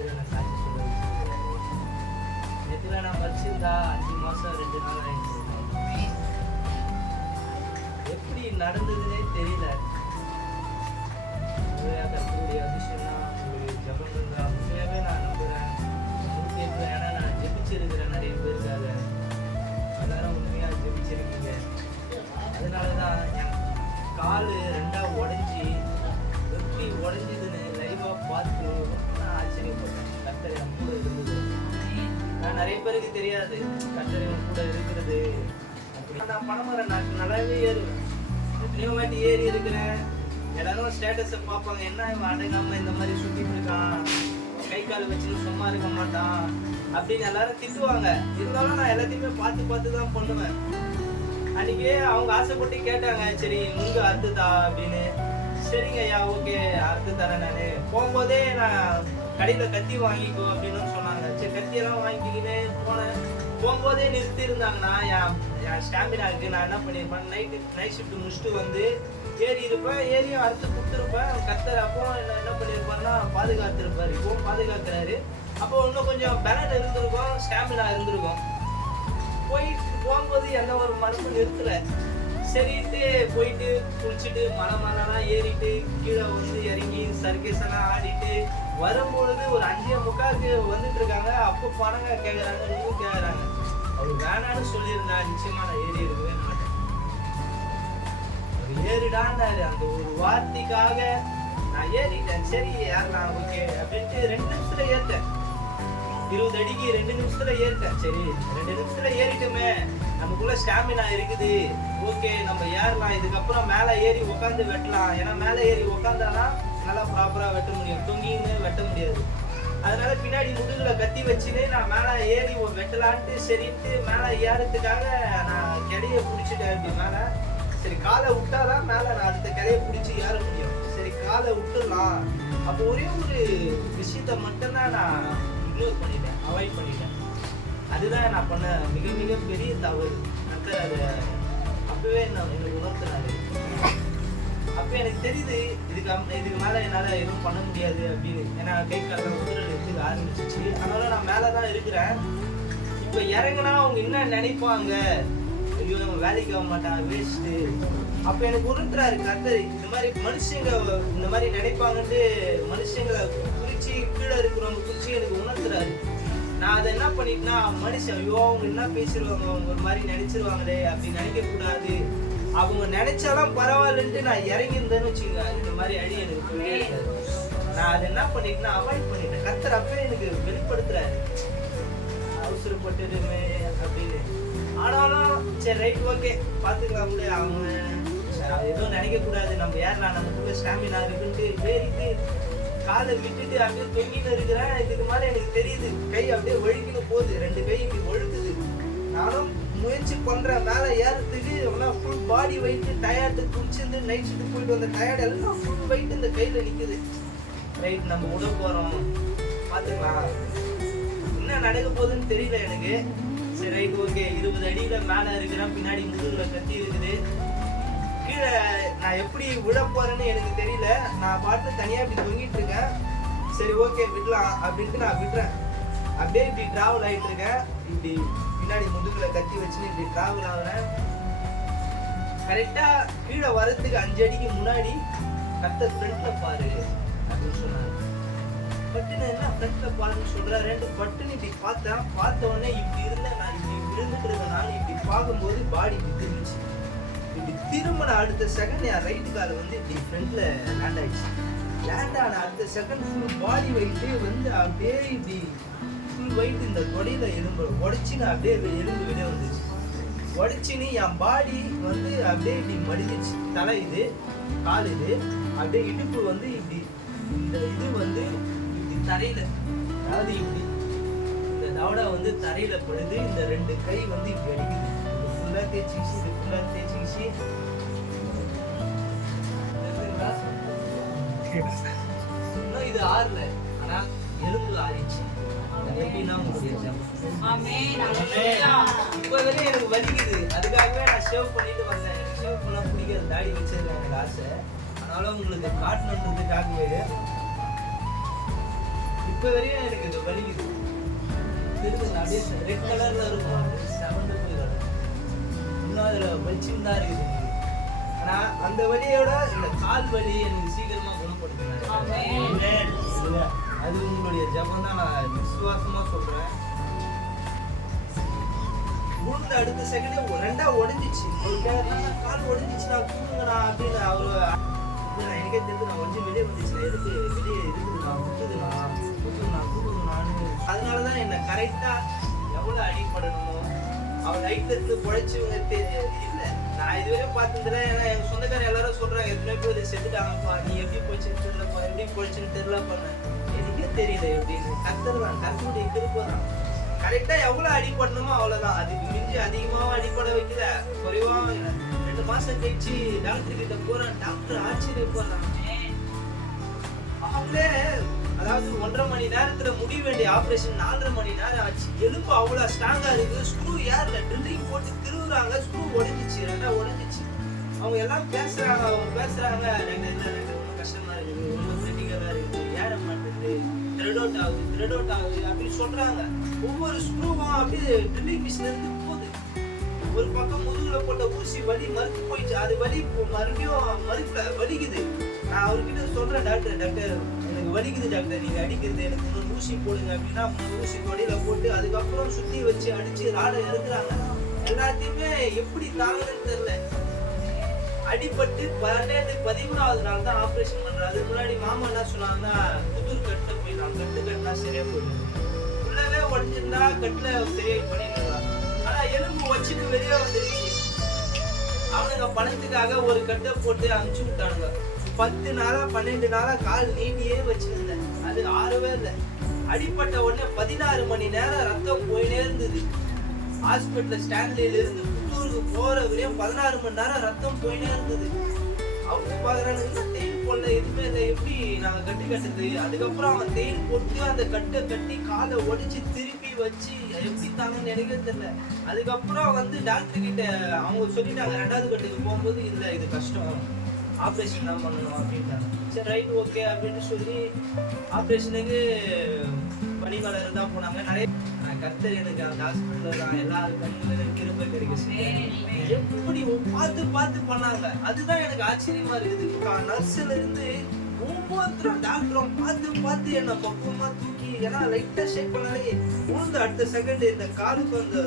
கத்தர் சாட்சி சொல்ல நான் படிச்சிருந்தா அஞ்சு மாதம் ரெண்டு நாள் ஆயிடுச்சு. எப்படி நடந்ததுன்னே தெரியல. உண்மையா கத்தருடைய அதிசயம்னா ஒரு ஜபம் இருந்தா உண்மையாவே நான் நம்புகிறேன் நூத்தி ஏன்னா நான் ஜெபிச்சிருக்கிறேன் நிறைய பேருக்காக நான் நான் பணமரம் நான் நல்லாவே ஏறுவேன் எத்தனையோ வாட்டி ஏறி இருக்கிறேன். எல்லாரும் ஸ்டேட்டஸை பார்ப்பாங்க. என்ன இவன் அடங்காம இந்த மாதிரி சுத்திட்டு இருக்கான்? கை கால் வச்சுன்னு சும்மா இருக்க மாட்டான். அப்படின்னு எல்லாரும் திட்டுவாங்க. இருந்தாலும் நான் எல்லாத்தையுமே பார்த்து பார்த்து தான் பண்ணுவேன். அன்றைக்கி அவங்க ஆசைப்பட்டு கேட்டாங்க. சரி நுங்கு அறுத்துதா அப்படின்னு. சரிங்க ஐயா ஓகே. அறுத்து தரேன் நான். போகும்போதே நான் கடையில் கத்தி வாங்கிக்கோ அப்படின்னு சொன்னாங்க. சரி கத்தியெல்லாம் வாங்கிக்கின்னு போனேன். போகும்போதே நிறுத்தி இருந்தாங்கன்னா என் என் இருக்குது நான் என்ன பண்ணியிருப்பேன்? நைட்டு நைட் ஷிஃப்ட் முடிச்சுட்டு வந்து ஏறி இருப்பேன். ஏறியும் அறுத்து கொடுத்துருப்பேன். கத்தர் அப்போ என்ன என்ன பண்ணியிருப்பாருன்னா பாதுகாத்திருப்பாரு. இப்போவும் பாதுகாக்கிறாரு. அப்போ இன்னும் கொஞ்சம் பேலட் இருந்திருக்கும். ஸ்டாமினா இருந்திருக்கும். போயிட்டு போகும்போது எந்த ஒரு மனசும் நிறுத்தலை. சரிட்டு போயிட்டு குளிச்சுட்டு மலை மலைலாம் ஏறிட்டு கீழே வந்து இறங்கி சர்க்கஸ் எல்லாம் ஆடிட்டு வரும்பொழுது ஒரு அஞ்சே முக்காவுக்கு வந்துட்டு இருக்காங்க. அப்போ பணங்க கேட்குறாங்க நீங்க கேட்குறாங்க அவர் வேணான்னு சொல்லியிருந்தா நிச்சயமா நான் ஏறி இருக்கவே மாட்டேன். அவர் ஏறிடான்னாரு அந்த ஒரு வார்த்தைக்காக நான் ஏறிட்டேன். சரி ஏறலாம் ஓகே அப்படின்ட்டு ரெண்டு நிமிஷத்துல ஏறிட்டேன். இருபது அடிக்கு ரெண்டு நிமிஷத்துல ஏறிட்டேன் சரி ரெண்டு நிமிஷத்துல ஏறிட்டுமே நமக்குள்ள ஸ்டாமினா இருக்குது. ஓகே நம்ம ஏறலாம். இதுக்கப்புறம் மேலே ஏறி உட்காந்து வெட்டலாம். ஏன்னா மேலே ஏறி உட்காந்தானா நல்லா ப்ராப்பரா வெட்ட முடியும். தொங்கின்னு வெட்ட முடியாது. அதனால பின்னாடி முதுகுல கத்தி வச்சுன்னு நான் மேலே ஏறி வெட்டலான்ட்டு சரின்ட்டு மேலே ஏறதுக்காக நான் கிளைய பிடிச்சிட்டேன் அப்படி மேலே. சரி காலை விட்டாதான் மேலே நான் அடுத்த கிளைய பிடிச்சி ஏற முடியும். சரி காலை விட்டுடலாம். அப்போ ஒரே ஒரு விஷயத்த மட்டும்தான் நான் இக்னோர் பண்ணிட்டேன். அவாய்ட் பண்ணிட்டேன். அதுதான் நான் பண்ண மிக மிக பெரிய தவறு. கத்தர் அதை அப்பவே நான் எனக்கு உணர்த்தினாரு. அப்போ எனக்கு தெரியுது இதுக்கு இதுக்கு மேலே என்னால் எதுவும் பண்ண முடியாது அப்படின்னு. ஏன்னா கை காலம் உதிரல் எடுத்துக்க ஆரம்பிச்சிச்சு. அதனால நான் மேலே தான் இருக்கிறேன். இப்போ இறங்குனா அவங்க என்ன நினைப்பாங்க? ஐயோ நம்ம வேலைக்கு ஆக மாட்டாங்க வேஸ்ட்டு அப்போ எனக்கு உணர்த்துறாரு கத்தர். இந்த மாதிரி மனுஷங்க இந்த மாதிரி நினைப்பாங்கன்ட்டு மனுஷங்களை பிடிச்சி கீழே இருக்கிறவங்க பிடிச்சி எனக்கு உணர்த்துறாரு. நான் அதை என்ன பண்ணிட்டேன்னா மனுஷன் ஐயோ அவங்க என்ன பேசிடுவாங்க அவங்க ஒரு மாதிரி நினைச்சிருவாங்களே அப்படி நினைக்கக்கூடாது அவங்க நினைச்சாலும் பரவாயில்லன்ட்டு நான் இறங்கியிருந்தேன்னு வச்சுக்கோங்க இந்த மாதிரி அடி எனக்கு நான் அதை என்ன பண்ணிட்டேன்னா அவாய்ட் பண்ணிட்டேன். கத்தர் எனக்கு வெளிப்படுத்துறாரு. அவசரப்பட்டுடுமே அப்படின்னு. ஆனாலும் சரி ரைட் ஓகே பார்த்துக்கலாம் கூட அவங்க எதுவும் நினைக்கக்கூடாது நம்ம ஏறலாம் நமக்குள்ள ஸ்டாமினா இருக்குன்ட்டு ஏறிட்டு காலை விட்டுட்டு அப்படியே தொங்கின்னு இருக்கிறேன். இதுக்கு மேலே எனக்கு தெரியுது. கை அப்படியே ஒழுக்கின்னு போகுது. ரெண்டு கை இப்படி ஒழுக்குது நானும் முயற்சி பண்றேன். மேலே ஏறத்துக்கு. எல்லாம் ஃபுல் பாடி வெயிட் டயர்டு குடிச்சிருந்து நைட் ஷிஃப்ட் போயிட்டு வந்த டயர்டு எல்லாம் ஃபுல் வெயிட் இந்த கையில் நிற்குது ரைட் நம்ம விட போகிறோம் பார்த்துக்கலாம் என்ன நடக்க போகுதுன்னு தெரியல எனக்கு. சரி ரைட் ஓகே இருபது அடியில மேலே இருக்கிறேன். பின்னாடி முதுகுல கத்தி இருக்குது. கீழே நான் எப்படி விட போறேன்னு எனக்கு தெரியல. நான் பாட்டு தனியா இப்படி தொங்கிட்டு இருக்கேன். சரி ஓகே விடலாம் அப்படின்ட்டு நான் விடுறேன். அப்படியே இப்படி டிராவல் ஆயிட்டு இருக்கேன். இப்படி பின்னாடி முதுகுல கத்தி வச்சுன்னு இப்படி டிராவல் ஆகுறேன். கரெக்டா கீழே வரத்துக்கு அஞ்சு அடிக்கு முன்னாடி கத்த ஃப்ரண்ட்ல பாரு. அப்படின்னு சொன்னாங்க பட்டுன்னு என்ன ஃப்ரண்ட்ல பாருன்னு சொல்றாருன்ட்டு பட்டுன்னு இப்படி பார்த்தேன். பார்த்த உடனே இப்படி இருந்தேன் நான். இப்படி விழுந்துட்டு இருந்தேன் நான் இப்படி பார்க்கும்போது பாடி இப்படி திரும்பிச்சு திரும்பின அடுத்த செகண்ட் என் ரைட்டு கால் வந்து என் ஃப்ரண்ட்ல லேண்ட் ஆயிடுச்சு. லேண்ட் ஆன அடுத்த செகண்ட் ஃபுல் பாடி வெயிட்டே வந்து அப்படியே இப்படி ஃபுல் வெயிட் இந்த தொடையில எலும்பு உடச்சின்னு அப்படியே எலும்பு வெளியே வந்துச்சு உடச்சின்னு என் பாடி வந்து அப்படியே இப்படி மடிஞ்சிச்சு தலை இது கால் இது அப்படியே இடுப்பு வந்து இப்படி இந்த இது வந்து இப்படி தரையில அதாவது இப்படி இந்த தவடா வந்து தரையில படுது இந்த ரெண்டு கை வந்து இப்படி அடிக்குது. இன்னும் இது ஆறல. ஆனா எலும்பு ஆறிச்சு. இப்போ வரையும் எனக்கு வலிக்குது. அதுக்காகவே நான் ஷேவ் பண்ணிட்டு வந்தேன். எனக்கு ஷேவ் பண்ண பிடிக்காது தாடி வச்சிருக்கேன் எனக்கு ஆசை. அதனால உங்களுக்கு காட்டணுன்றதுக்காகவே இப்போ வரையும் எனக்கு இது வலிக்குது. தெரியுதுங்களா அப்படியே ரெட் கலர்ல இருக்கும். செவந்து போயிடும் இன்னும் அதுல வலிச்சுன்னு தான் இருக்குது. எனக்கு. ஆனா அந்த வலியோட இந்த கால் வலி எனக்கு சீக்கிரமா அது உங்களுடைய ஜபம் தான் நான் விசுவாசமா சொல்றேன். விழுந்த அடுத்த செகண்டே ரெண்டா உடஞ்சிச்சு ஒரு கால் உடஞ்சிச்சு நான் தூங்குங்கடா அப்படின்னு அவரு நான் எனக்கே தெரிஞ்சு நான் கொஞ்சம் வெளியே வந்துச்சு எதுக்கு வெளியே இருக்குதுண்ணா குத்துதுண்ணா குத்துதுண்ணா குத்துதுண்ணான்னு அதனால தான் என்ன கரெக்டா எவ்வளவு அடிப்படணுமோ அவன் நைட்ல இருந்து பொழைச்சவங்க தெரியல நான் இதுவே பார்த்துருந்தேன் ஏன்னா எங்க சொந்தக்காரர் எல்லாரும் சொல்றாங்க எத்தனை செத்துட்டாங்கப்பா. நீ எப்படி போச்சுன்னு தெரியலப்பா எப்படி போச்சுன்னு தெரியலப்பா எனக்கே தெரியல எப்படின்னு கத்தர் தான் கத்தருடைய திருப்ப தான் கரெக்டா எவ்வளவு அடிபடணுமோ அவ்வளவுதான். அதுக்கு மிஞ்சி அதிகமாவும் அடிப்பட வைக்கல. குறைவாக ரெண்டு மாசம் கழிச்சு டாக்டர் கிட்ட போறேன். டாக்டர் ஆச்சரியப்படுறான் அவங்களே அதாவது ஒன்றரை மணி நேரத்துல முடிய வேண்டிய ஆபரேஷன் நாலரை மணி நேரம் ஆச்சு. எலும்பு அவ்வளவு ஸ்ட்ராங்கா இருக்கு. ஸ்க்ரூ ஏர்ல ட்ரில்லிங் போட்டு திருவுறாங்க. ஸ்க்ரூ உடஞ்சிச்சு. ரெண்டா உடஞ்சிச்சு. அவங்க எல்லாம் பேசுறாங்க அவங்க பேசுறாங்க. ரொம்ப கஷ்டமா இருக்குது. ரொம்ப கிரிட்டிக்கலா இருக்குது. ஏற மாட்டேங்குது த்ரெட் அவுட் ஆகுது த்ரெட் அவுட் ஆகுது அப்படின்னு சொல்றாங்க. ஒவ்வொரு ஸ்க்ரூவும் அப்படியே ட்ரில்லிங் மிஷின் இருந்து போகுது. ஒரு பக்கம் முதுகுல போட்ட ஊசி வலி மறுத்து போயிடுச்சு. அது வலி மறுபடியும் மறுக்கல வலிக்குது. நான் அவர்கிட்ட சொல்றேன் டாக்டர் டாக்டர் எனக்கு வலிக்குது டாக்டர். நீங்க அடிக்கிறது எனக்கு இன்னொரு ஊசி போடுங்க. அப்படின்னா ஊசி கொடையில போட்டு அதுக்கப்புறம் சுத்தி வச்சு அடிச்சு ராடை இறக்குறாங்க. எல்லாத்தையுமே எப்படி தாங்கன்னு தெரியல. அடிபட்டு பன்னெண்டு பதிமூணாவது நாள் தான் ஆப்ரேஷன் பண்றாரு. அதுக்கு முன்னாடி மாமா என்ன சொன்னாங்கன்னா புதூர் கட்டில் போயிடலாம் கட்டு கட்டினா சரியா போயிடும். உள்ளவே உடஞ்சிருந்தா கட்டில் சரியாக பண்ணிடலாம் ஆனா எலும்பு வச்சுட்டு வெளியே வந்துருச்சு. அவனுங்க பணத்துக்காக ஒரு கட்டை போட்டு அனுப்பிச்சு விட்டானுங்க. பத்து நாளா பன்னெண்டு நாளா கால் நீட்டியே வச்சிருந்தேன் அது ஆறவே இல்லை. அடிப்பட்ட உடனே பதினாறு மணி நேரம் ரத்தம் போயினே இருந்தது. ஹாஸ்பிட்டல் ஸ்டான்லியில இருந்து போற வரையும் பதினாறு மணி நேரம் ரத்தம் போயினே இருந்தது. அவங்க பாக்குறாங்க தேயில் போடல? எதுவுமே இல்லை. எப்படி நாங்க கட்டி கட்டுறது? அதுக்கப்புறம் அவன் தேயில் போட்டு அந்த கட்டை கட்டி காலை ஒடிச்சு திருப்பி வச்சு எப்படி தாங்கன்னு எனக்கே தெரியல. அதுக்கப்புறம் வந்து டாக்டர் கிட்ட அவங்க சொல்லிட்டாங்க ரெண்டாவது கட்டுக்கு போகும்போது இல்லை இது கஷ்டம். ஆப்ரேஷன் தான் பண்ணணும் அப்படின்ட்டாங்க. சரி ரைட் ஓகே அப்படின்னு சொல்லி ஆப்ரேஷனுக்கு பனிமலர் தான் போனாங்க. நிறைய கர்த்தர் எனக்கு அந்த ஹாஸ்பிட்டல் தான் எல்லாருக்கும் கண்ணிலும் கிருப்பை கிடைக்க எப்படி பார்த்து பார்த்து பண்ணாங்க. அதுதான் எனக்கு ஆச்சரியமா இருக்குது. நர்ஸ்ல இருந்து ஒவ்வொருத்தரும் டாக்டரும் பார்த்து பார்த்து என்ன பக்குவமா தூக்கி ஏன்னா லைட்டா ஷேக் பண்ணாலே உழுந்து அடுத்த செகண்ட் இந்த காலுக்கு அந்த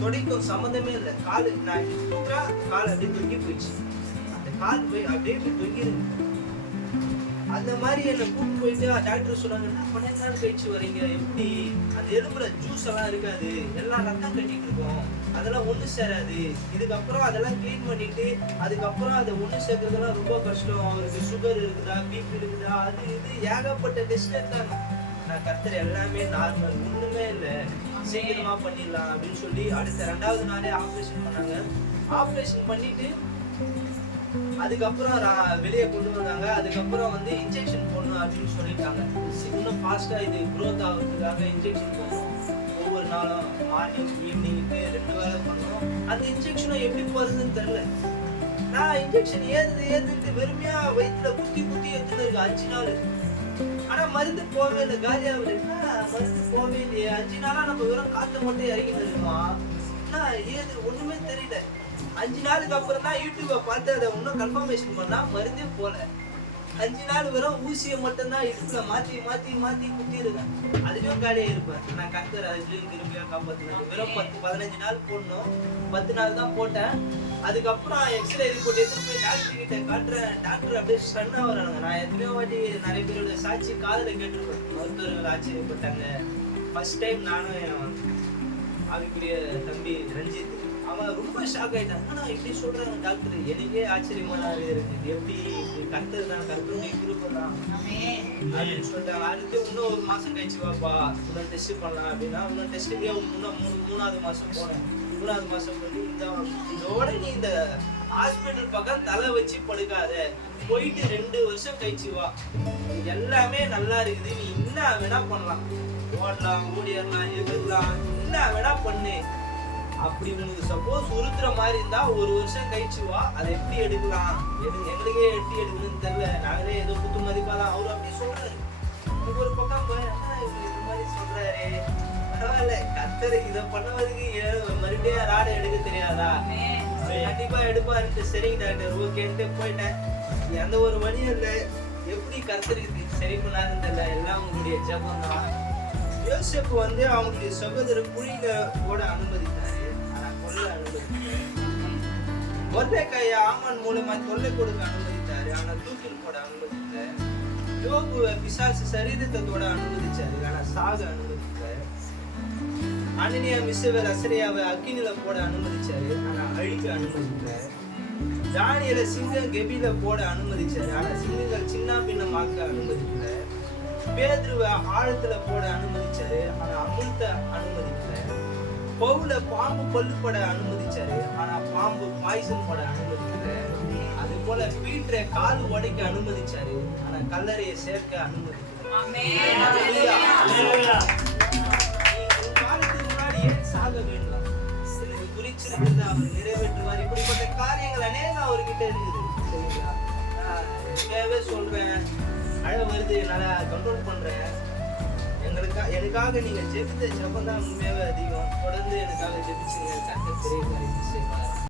தொடைக்கும் சம்மந்தமே இல்லை. காலு நான் தூக்குறா கால் அப்படியே தூக்கி போயிடுச்சு. கால் போய் அப்படியே போய் தொங்கிருங்க அந்த மாதிரி என்னை கூட்டு போயிட்டு டாக்டர் சொன்னாங்க என்ன பன்னெண்டு நாள் கழிச்சு வரீங்க எப்படி? அந்த எலும்புல ஜூஸ் எல்லாம் இருக்காது. எல்லாம் ரத்தம் கட்டிட்டு இருக்கோம். அதெல்லாம் ஒன்று சேராது. இதுக்கப்புறம் அதெல்லாம் க்ளீன் பண்ணிட்டு அதுக்கப்புறம் அதை ஒன்று சேர்க்கறதெல்லாம் ரொம்ப கஷ்டம். அவருக்கு சுகர் இருக்குதா பிபி இருக்குதா? அது இது ஏகப்பட்ட டெஸ்ட் எடுத்தாங்க. நான் கத்துற எல்லாமே நார்மல் ஒண்ணுமே இல்லை. சீக்கிரமா பண்ணிடலாம். அப்படின்னு சொல்லி அடுத்த ரெண்டாவது நாளே ஆப்ரேஷன் பண்ணாங்க. ஆப்ரேஷன் பண்ணிட்டு அதுக்கப்புறம் வெளியே கொண்டு வந்தாங்க. அதுக்கப்புறம் வந்து இன்ஜெக்ஷன் போடணும் அப்படின்னு சொல்லிட்டாங்க இன்னும் ஃபாஸ்ட்டாக இது க்ரோத் ஆகிறதுக்காக இன்ஜெக்ஷன் போடணும். ஒவ்வொரு நாளும் மார்னிங் ஈவினிங்க்கு ரெண்டு வேளை பண்ணணும். அந்த இன்ஜெக்ஷனும் எப்படி போகிறதுன்னு தெரில நான் இன்ஜெக்ஷன் ஏது ஏதுன்ட்டு வெறுமையாக வயிற்றுல குத்தி குத்தி எடுத்துன்னு இருக்கு அஞ்சு நாள். ஆனால் மருந்து போகவே இல்லை. காலியாக மருந்து போகவே இல்லையே. அஞ்சு நாளாக நம்ம வெறும் காற்று மட்டும் இறங்கிட்டு இருக்கோம்? என்ன? ஏது ஒன்றுமே தெரியல. அஞ்சு நாளுக்கு அப்புறம் தான் யூடியூப்பை பார்த்து அதை இன்னும் கன்ஃபர்மேஷன் பண்ணால் மருந்தே போல. அஞ்சு நாள் வெறும் ஊசியை மட்டும்தான் இடுப்புல மாத்தி மாத்தி மாத்தி குத்தி இருக்கேன் அதுலயும் காலியா இருப்பேன். நான் கத்துற அதுலயும் திரும்பியா காப்பாத்தினேன் வெறும் பத்து பதினஞ்சு நாள் போடணும். பத்து நாள் தான் போட்டேன். அதுக்கப்புறம் எக்ஸ்ரே ரிப்போர்ட் எடுத்து போய் டாக்டர் கிட்ட காட்டுறேன். டாக்டர் அப்படியே ஸ்டன்னா வராங்க நான் எத்தனையோ வாட்டி நிறைய பேரோட சாட்சி காதில் கேட்டிருப்பேன். மருத்துவர்கள் ஆச்சரியப்பட்டாங்க. ஃபர்ஸ்ட் டைம் நானும் அதுக்குரிய தம்பி ரஞ்சித் அவன் ரொம்ப ஷாக் ஆயிட்டான். ஆனா இப்படி சொல்றாங்க டாக்டர் எனக்கே ஆச்சரியமா இருக்கு. எப்படி கர்த்தர் தான்? கர்த்தருடைய கிருபை தான். அப்படின்னு சொல்லிட்டாங்க அடுத்து இன்னும் ஒரு மாசம் கழிச்சு வாப்பா இன்னும் டெஸ்ட் பண்ணலாம் அப்படின்னா இன்னும் டெஸ்ட்டுக்கே இன்னும் மூணு மூணாவது மாசம் போனேன். மூணாவது மாசம் பண்ணி இந்த இதோட நீ இந்த ஹாஸ்பிட்டல் பக்கம் தலை வச்சு படுக்காத. போயிட்டு ரெண்டு வருஷம் கழிச்சு வா. எல்லாமே நல்லா இருக்குது. நீ என்ன வேணா பண்ணலாம். ஓடலாம் ஓடிடலாம் எதிரலாம். என்ன வேணா பண்ணு. அப்படி உனக்கு சப்போஸ் உருத்துற மாதிரி இருந்தா ஒரு வருஷம் கழிச்சு வா அதை எப்படி எடுக்கலாம்? எடு எங்களுக்கே எப்படி எடுக்கணும்னு தெரியல. நாங்களே ஏதோ குத்து மதிப்பா தான் அவர் அப்படி சொல்றாரு. ஒரு பக்கம் போய், இது மாதிரி சொல்கிறாரு பரவாயில்ல கத்தரு இதை பண்ணுவதுக்கு ஏ- மறுபடியும் ராடை எடுக்க தெரியாதா? அவர் கண்டிப்பா எடுப்பாருன்ட்டு சரிங்க டாக்டர் ஓகேன்ட்டு போயிட்டேன். எந்த ஒரு வழியும் இல்லை எப்படி கத்தருக்கு சரி பண்ணாருன்னு தெரியல. எல்லாம் உங்களுடைய ஜபம் தான் யோசிப்பு வந்து அவங்களுடைய சகோதரர் குழியில ஓட அனுமதித்தாரு. ஆனா கொல்ல அனுமதித்தாரு ஒற்றைக்காய ஆமான் மூலமா தொல்லை கொடுக்க அனுமதித்தார். ஆனால் தூக்கில் போட அனுமதிக்கல. யோபுவை பிசாசு சரீரத்தை தொட அனுமதிச்சாரு. ஆனால் சாக அனுமதிக்கல. அனனியா மிஸ்ஸவர் அசரியாவை அக்கினில போட அனுமதிச்சாரு. ஆனா அழிக்க அனுமதிக்கல. தானியல சிங்கம் கெபில போட அனுமதிச்சாரு. ஆனா சிங்கங்கள் சின்ன பின்னமாக்க அனுமதிக்கல. பேதுருவை ஆழத்துல போட அனுமதிச்சாரு. ஆனா அமுழ்த்த அனுமதிக்கல. பவுல பாம்பு கொல்லுப்பட அனுமதிச்சாரு. ஆனா பாம்பு பாய்சன் போட அனுமதிக்கல. அது போல பீட்டரை கால் உடைக்க அனுமதிச்சாரு. ஆனா கல்லறையை சேர்க்க அனுமதிக்கல. உன் காலத்துக்கு முன்னாடி ஏன் சாக வேண்டும். எனக்கு குறிச்சிருக்கிறது அவர் நிறைவேற்றுவார். இப்படிப்பட்ட காரியங்கள் அநேகம் அவர்கிட்ட இருக்குது. சரிங்களா? சொல்றேன். அழ வருது என்னால கண்ட்ரோல் பண்றேன். எங்களுக்கா எனக்காக நீங்கள் ஜெபித்த ஜெபம் தான் உண்மையாவே அதிகம். தொடர்ந்து எனக்காக ஜெபிச்சுங்க. கத்த பெரிய காரியத்தை செய்வார்.